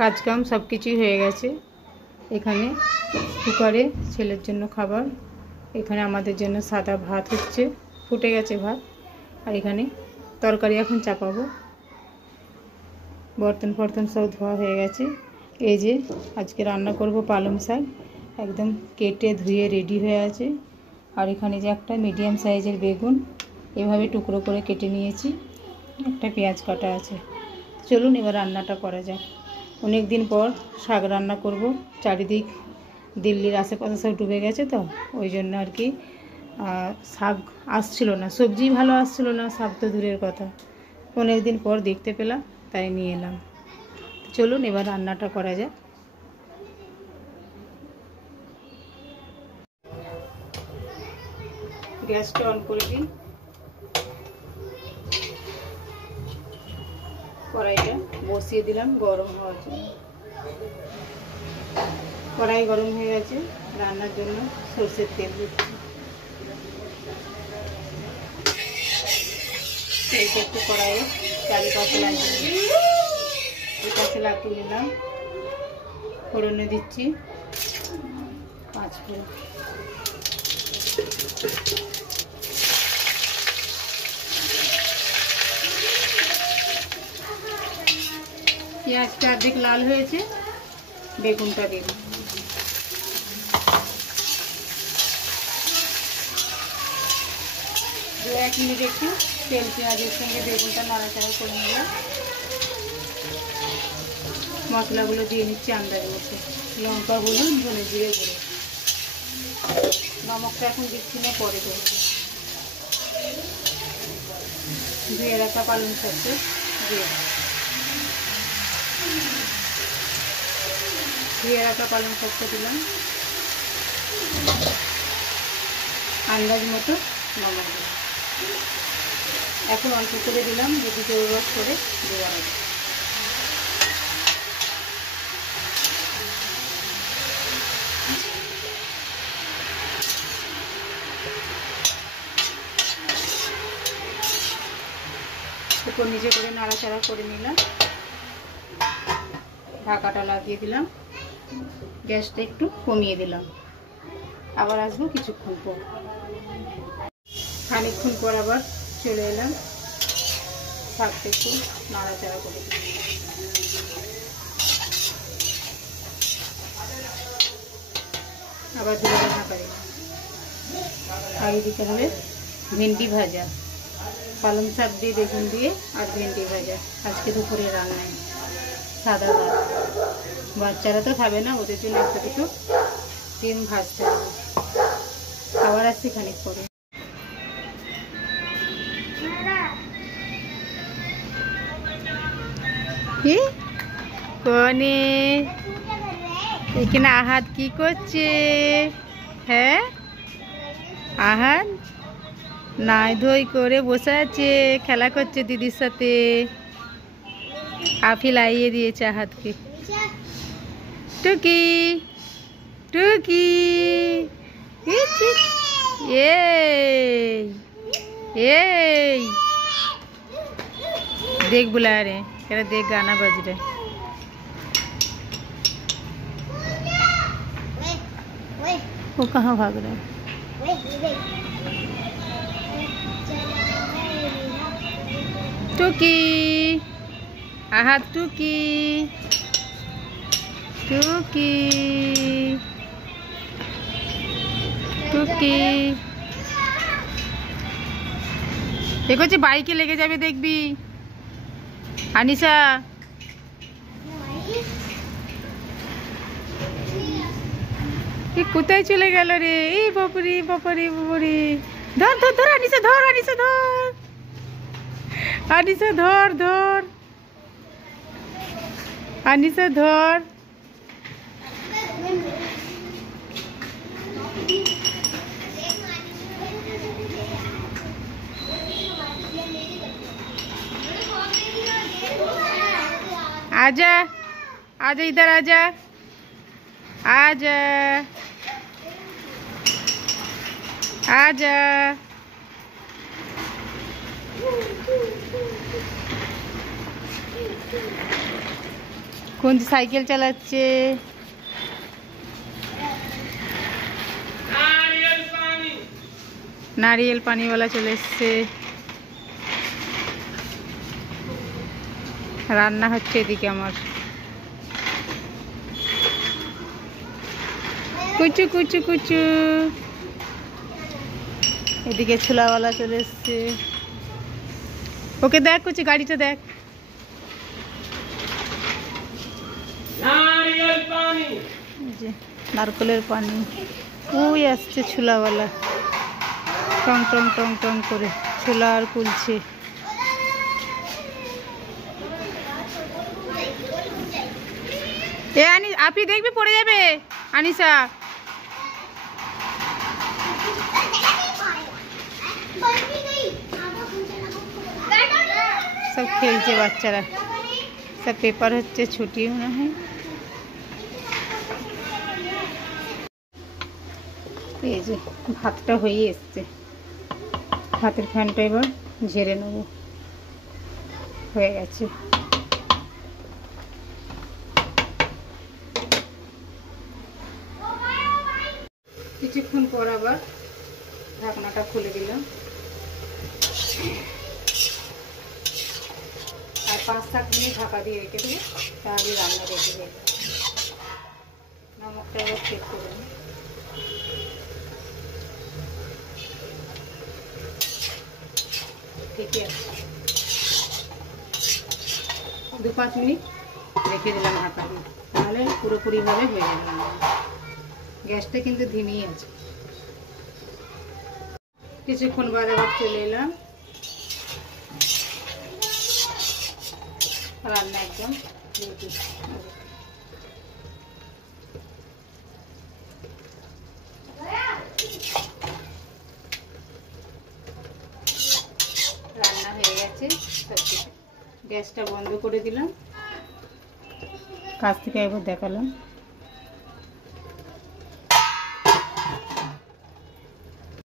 কাজকাম সব কিছুই হয়ে গেছে। এখানে কুকারে ছেলের জন্য খাবার, এখানে আমাদের জন্য সাদা ভাত হচ্ছে, ফুটে গেছে ভাত। আর এখানে তরকারি এখন চাপাবো। বর্তন ফর্তন সব ধোয়া হয়ে গেছে। এই যে আজকে রান্না করব পালং শাক, একদম কেটে ধুয়ে রেডি হয়ে আছে। আর এখানে যে একটা মিডিয়াম সাইজের বেগুন এভাবে টুকরো করে কেটে নিয়েছি, একটা পেঁয়াজ কাটা আছে। চলুন এবার রান্নাটা করা যাক। অনেক দিন পর শাক রান্না করব। চারিদিক দিল্লির আশেপাশে সব ডুবে গেছে, তো ওই জন্য আর কি শাক আসছিল না, সবজি ভালো আসছিল না, শাক তো দূরের কথা। অনেক দিন পর দেখতে পেলাম, তাই নিয়ে এলাম। চলুন এবার রান্নাটা করা যাক। গ্যাসটা অন করে দিই। কড়াইটা বসিয়ে দিলাম গরম হওয়ার জন্য। কড়াই গরম হয়ে গেছে, রান্নার জন্য সরষের তেল দিচ্ছি। তেলটা একটু কড়াইয়ে চারিপাশে লাগিয়ে এপাশে লাগিয়ে নিলাম। ফোড়নে দিচ্ছি 5 ফোড়ন। পেঁয়াজটা অর্ধেক লাল হয়েছে, বেগুনটা দিই। 2-1 মিনিট একটু তেল পেঁয়াজের সঙ্গে বেগুনটা নাড়াচাড়া করে নিলাম। মশলাগুলো দিয়ে নিচ্ছি আন্দাজ মতো। লঙ্কা, হলুদ, ধনে জিরে গুঁড়ো। নমকটা এখন দিচ্ছি না, পরে দেবো। ধুয়ে রাখা পালং শাকটা দিয়ে দিলাম। আন্দাজ মতো নমক দিলাম। এখন অল্প করে দিলাম, যদি জোর করে দেওয়া হবে। উপর নিচে করে নাড়াচাড়া করে নিলাম। ঢাকাটা লাগিয়ে দিলাম। গ্যাসটা একটু কমিয়ে দিলাম। আবার আসবো কিছুক্ষণ পর। খানিকক্ষণ পর আবার চলে এলাম। শাকটা একটু নাড়াচাড়া করে দিলাম। আবার দুবার ঢাকা দিলাম। আগে দিতে হবে ভেন্ডি ভাজা, পালং শাক দিয়ে বেগুন দিয়ে আর ভেন্ডি ভাজা। আজকে দুপুরে রান্নায় সাদা ভাত। বাচ্চারা তো খাবে না, ওদের জন্য একটা দুটো ডিম ভাজতে হবে। আবার আসছি খানিক পরে। কি কোনে এখানে আহাত কি করছে? হ্যাঁ, আহাত নাই ধই করে বসে আছে, খেলা করছে দিদির সাথে। আফি লাইয়ে দিয়েছে আহাতকে। টুকি টুকি এই देख बुला रहे हैं, कह रहे देख गाना बज रहे। वो कहाँ भाग रहे हैं? टुकी आहा टुकी टुकी टुकी देखो जी बाइके लेके जाबे देखबी। আনিসা কি কোথায় চলে গেল রে? এই বাপরে বাপরে বাপরে, ধর ধর ধর আনিসা, ধর আনিসা, ধর আনিসা, ধর ধর আনিসা, ধর। आजा आजा, इधर आजा, आजा आजा। কোন সাইকেল চালাচ্ছে। নারিয়েল পানিওয়ালা চলে এসছে। রান্না হচ্ছে এদিকে আমার। কুচু কুচু কুচু। এদিকে ছোলাওয়ালা চলে এসছে। ওকে দেখ কুচু, গাড়িটা দেখ। নারকেলের পানি। ওই আসছে ছোলাওয়ালা, টং টং টং টং করে ছোলা আর কুলছে। এ আপনি দেখবি পড়ে যাবে আনিসা। সব খেলছে বাচ্চারা, সব পেপার হচ্ছে, ছুটি মনে হয়। এই যে ভাতটা হয়ে এসছে, ভাতের ফ্যানটা এবার ঝেড়ে নেব। হয়ে গেছে। কিছুক্ষণ পর আবার ঢাকনাটা খুলে দিলাম, আর 5-7 মিনিট ঢাকা দিয়ে রেখে দেবো, তাহলে রান্না রেডি হয়ে যাবে। নমকটা এবার চেক করে নিই। ঠিকই আছে। 2-5 মিনিট রেখে দিলাম ঢাকা দিয়ে, তাহলে পুরোপুরিভাবে হয়ে যাবে। গ্যাসটা কিন্তু ধিমেই আছে। কিছুক্ষণ বাদ আবার চলে এলাম, রান্না একদম রেডি। রান্না হয়ে গেছে। গ্যাসটা বন্ধ করে দিলাম, কাছ থেকে একবার দেখালাম।